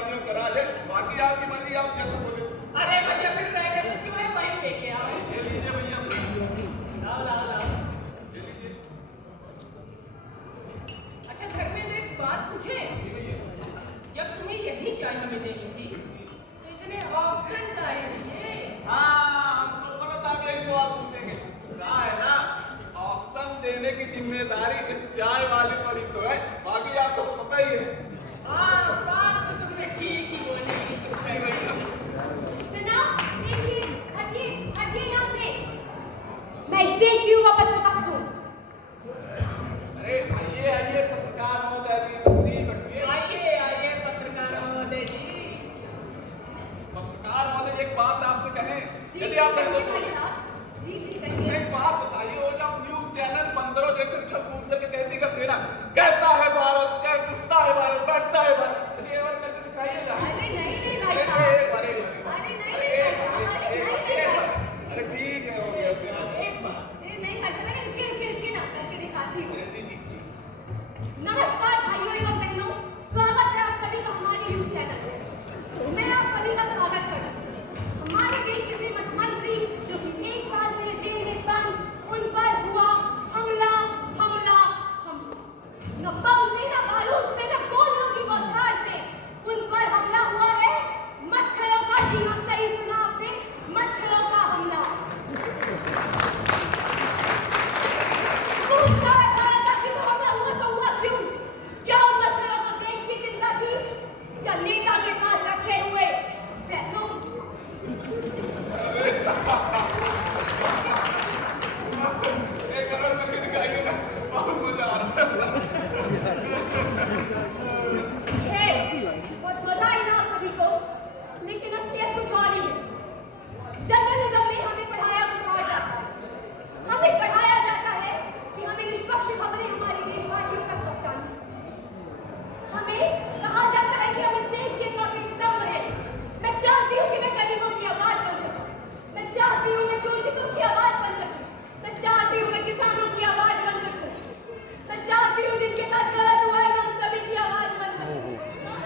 शादियों का राज है, बाकी आपकी मर्जी, आप कैसे बोले। अरे भैया फिर रहेंगे तो क्यों है, वही लेके आओ। ये लीजिए भैया, लाओ लाओ लाओ। ये लीजिए। अच्छा धर्मेंद्र, एक बात पूछे, जब तुम्हें यही चाय हमें देनी थी तो इतने ऑप्शन काहे दिए? हाँ, हमको पता था कि यही सवाल पूछेंगे। कहा है ना, ऑप्शन देने की जिम्मेदारी इस चाय वाली पड़ी तो है, बाकी आपको पता ही है। हाँ, बात तो तुमने ठीक ही बोली। जी भैया। जनाब देखिए, हटिए हटिए यहाँ से। मैं इस देश की युवा पत्रकार हूँ। अरे आइए आइए पत्रकार महोदय जी, तशरीफ रखिए। आइए आइए पत्रकार महोदय जी। पत्रकार महोदय, एक बात आपसे कहें, जी यदि आप कहिए कहें भाई तो। साहब। जी अच्छा कहिए। एक बात बताइए, वो जब न्यूज चैनल 15 जैसे छल कूद के कहती करते ना, कहता है भारत, कहता है भारत, बैठता है भारत, तो ये बार करके दिखाइएगा। अरे नहीं भाई अरे साहब। एक बार, एक बार। अरे नहीं भाई साहब। अरे नहीं भाई। अरे ठीक है, हो गया फिर। एक बात, अरे नहीं भाई साहब, रुकिए ना, करके दिखाती हूँ। अरे जी जी। नमस्कार भाइयों एवं बहनों, स्वागत है आप सभी का हमारे न्यूज चैनल में। मैं आप सभी का स्वागत करती हूँ। हमारे देश के फेमस मंत्री जो कि 1 साल से जेल में बंद, उन पर हुआ हमला हमला हमला। न बम से, न बारूद से, न गोलियों की बौछार से उन पर हमला हुआ है। मच्छरों का, जी हाँ सही सुना आपने, मच्छरों का हमला। पूछता है भारत आखिर हमला हुआ तो हुआ क्यों? क्या उन मच्छरों को देश की चिंता थी या नेता के पास रखे हुए पैसों? एक करोड़ करके दिखाइए ना, बहुत मजा आ रहा है। बहुत मजा आई ना आप सभी को, लेकिन असलियत कुछ और ही है। जर्नलिज्म में हमें पढ़ाया कुछ और जाता है। हमें पढ़ाया जाता है कि हमें निष्पक्ष खबरें हमारे देशवासियों तक पहुंचानी है। हमें कहा जाता है कि हम इस देश के चौथे स्तंभ हैं। मैं चाहती हूँ कि मैं गरीबों की आवाज बन सकूं। मैं चाहती हूँ मैं शोषितों की आवाज बन सकूं। मैं चाहती हूँ मैं किसानों की आवाज बन सकूं। मैं चाहती हूँ जिनके साथ गलत हुआ है मैं उन सभी की आवाज बन सकूं।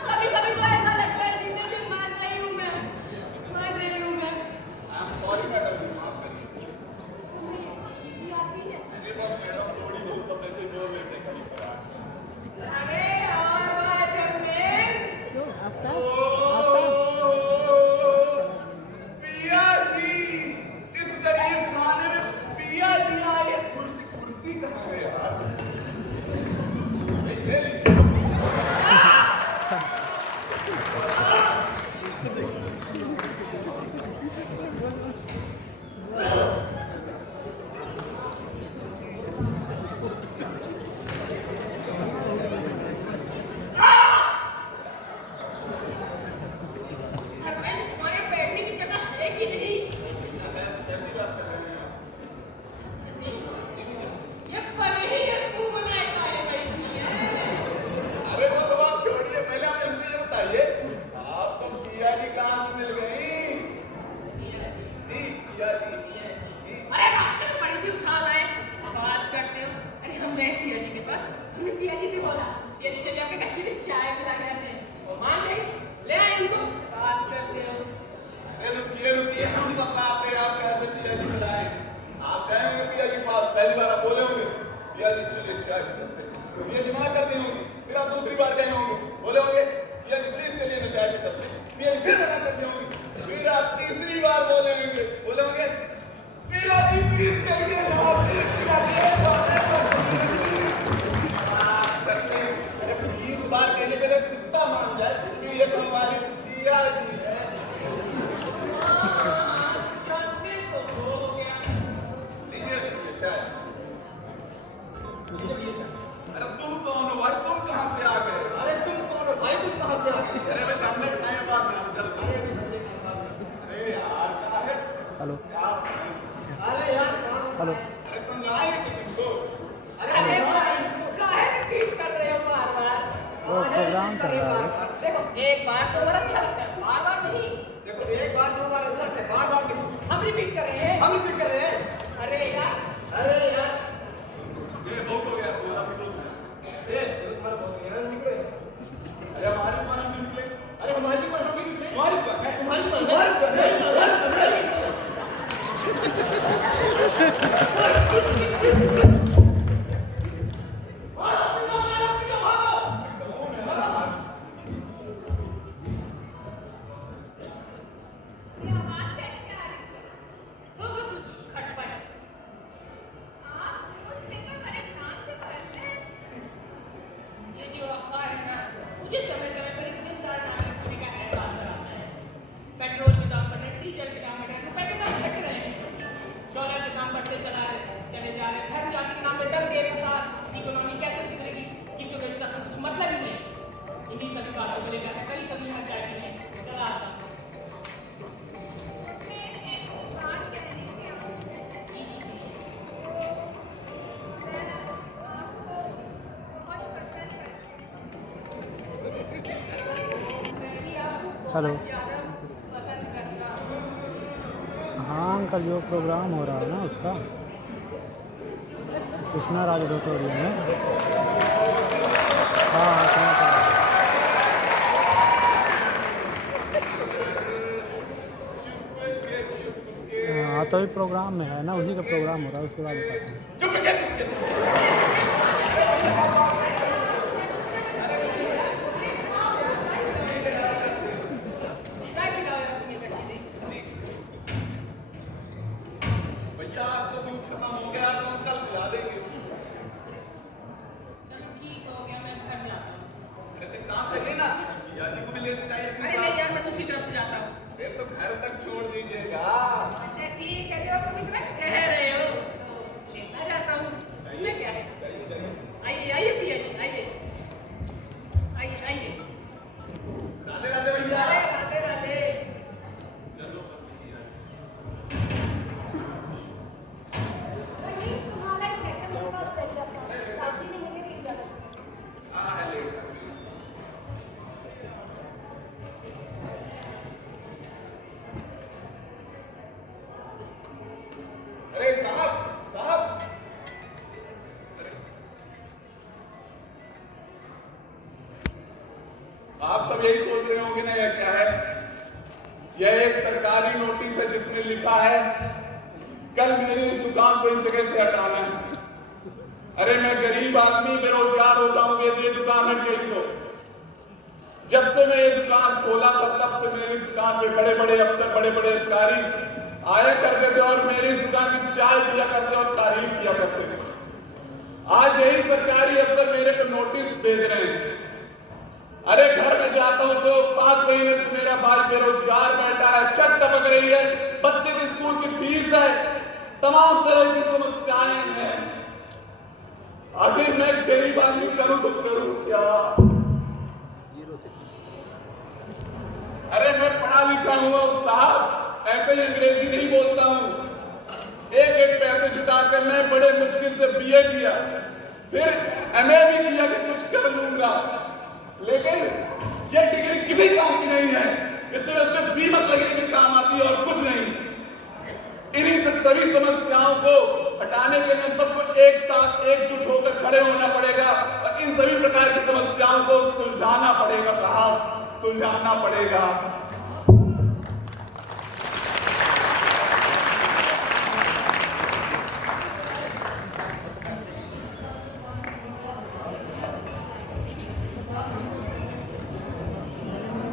कभी कभी तो ऐसा लगता है जिंदगी में मान रही हूँ मैं, मान रही हूँ मैं। I'm sorry मैडम जी, माफ करिए। ये आती है। अरे बस मैडम, थोड़ी बहुत बस ऐसे जोर लेते हैं कहीं पर। अरे और बात धर्मेंद्र, पिया जी, इस गरीब खाने में पिया जी आए, कुर्सी कहाँ है यार? ले लीजिए। धर्मेंद्र तुम्हारे बैठने की जगह है कि नहीं? ये परी ही ये मुंह बनाए काहे बैठी है? अरे वो सब आप छोड़िए, पहले आप मुझे ये बताइए, आप तो पिया जी कहाँ से मिल गई? जी पिया जी, जी। अरे रास्ते में पड़ी थी, उठा लाए। बात करते हो? अरे हम गए पिया जी के पास, हमने पिया जी से बोला पिया जी चलिए आपके अच्छे से चाय पिला के आते हैं। वो मान गई, ले आए इनको, बात करते हो। अरे रुकिए, हम बताते हैं आप कैसे पिया जी मिलाए। आप जाएंगे पिया जी के पास, पहली बार आप बोले होंगे पिया जी चलिए चाय पे चलते हैं, तो पिया जी मना कर दी होंगी। फिर आप दूसरी बार गए होंगे, बोले होंगे पिया जी प्लीज चलिए ना चाय पे चलते हैं, पिया जी फिर मना कर दी होंगी। फिर आप तीसरी बार बोले होंगे पिया जी प्लीज चलिए ना, प्लीज पिया जी एक बात करते हैं। अरे 20 बार कहने के लिए कितना मान जाए, फिर भी ये तो हमारी पिया जी है। चलते तो हो गया। लीजिए चाय। अरे तुम कौन हो भाई, तुम कहाँ से आ गए? अरे तुम कौन हो भाई, तुम कहाँ से आ गए? अरे मैं सामने टाइम बाद में हम चलते हैं। अरे यार क्या है? हेलो यार, अरे यार कहाँ? हेलो अरे समझाइए कुछ इनको। अरे भाई काहे रिपीट कर रहे हो बार-बार? वो प्रोग्राम चल रहा है। देखो एक बार दो बार अच्छा लगता है, बार-बार नहीं। देखो एक बार दो बार अच्छा है, बार बार नहीं। हम रिपीट कर रहे हैं। हम रिपीट कर रहे हैं। अरे यार, अरे यार ये बहुत हो गया, बोला भी बहुत हो गया। ये तुम्हारा बहुत गहरा निकले। अरे हमारी माना निकले। अरे हमारी हेलो। ज़्यादा पसंद करता हूँ। हाँ अंकल, जो प्रोग्राम हो रहा है ना उसका, कृष्णा राज ऑडिटोरियम में। हाँ हाँ समझ रहा हूँ। हाँ तो अभी प्रोग्राम में है ना, उसी का प्रोग्राम हो रहा है, उसके बाद बताते हैं। चुप क्या चुप क्या चाय पिलाओ यार अपनी कच्ची सी। भैया आज तो दूध खत्म हो गया, तुम कल पिला देंगे। चलो ठीक हो गया, मैं घर लाता हूँ। कहते काम करिए ना, भैया जी को भी लेते जाइए अपने अरे साथ। नहीं यार, मैं दूसरी तरफ से जाता हूँ। ये तो घर तक छोड़ दीजिएगा। अच्छा ठीक है, जब तुम इतना कह रहे हो तो लेता जाता हूँ। मैं क्या है? आइए आइए पिया जी, आइए आइए आइए। राधे राधे भैया। राधे राधे। वही तुम्हारा ही है, मेरे पास सही रखा। दादी ने मुझे भी दिया। हाँ है ले। अरे साहब साहब, आप सब यही सोच रहे होंगे ना, यह क्या है? यह एक सरकारी नोटिस है जिसमें लिखा है कल मेरी इस दुकान को इस जगह से हटाना है। अरे मैं गरीब आदमी बेरोजगार हो जाऊंगा यदि ये दुकान हट गई तो। जब से मैं ये दुकान खोला था तब से मेरी दुकान पे बड़े बड़े अफसर, बड़े बड़े अधिकारी आया करते थे और मेरी दुकान की चाय पिया करते और तारीफ किया करते थे। आज यही सरकारी अफसर मेरे को नोटिस भेज रहे हैं। अरे घर में जाता हूं तो 5 महीने से मेरा भाई बेरोजगार बैठा है, छत टपक रही है, बच्चे की स्कूल की फीस है, तमाम तरह की समस्याएं हैं। आखिर मैं गरीब आदमी करूं तो करूं क्या? अरे मैं पढ़ा लिखा हुआ साहब, ऐसे ही अंग्रेजी नहीं बोलता हूं। एक एक पैसे जुटाकर मैं बड़े मुश्किल से बीए किया, फिर एमए भी किया कि कुछ कर लूंगा, लेकिन ये डिग्री किसी काम की नहीं है। इससे सिर्फ दीमक लगने के काम आती है और कुछ नहीं। इन्हीं सभी समस्याओं को हटाने के लिए हम सबको एक साथ एकजुट होकर खड़े होना पड़ेगा और इन सभी प्रकार की समस्याओं को सुलझाना पड़ेगा साहब, सुलझाना पड़ेगा।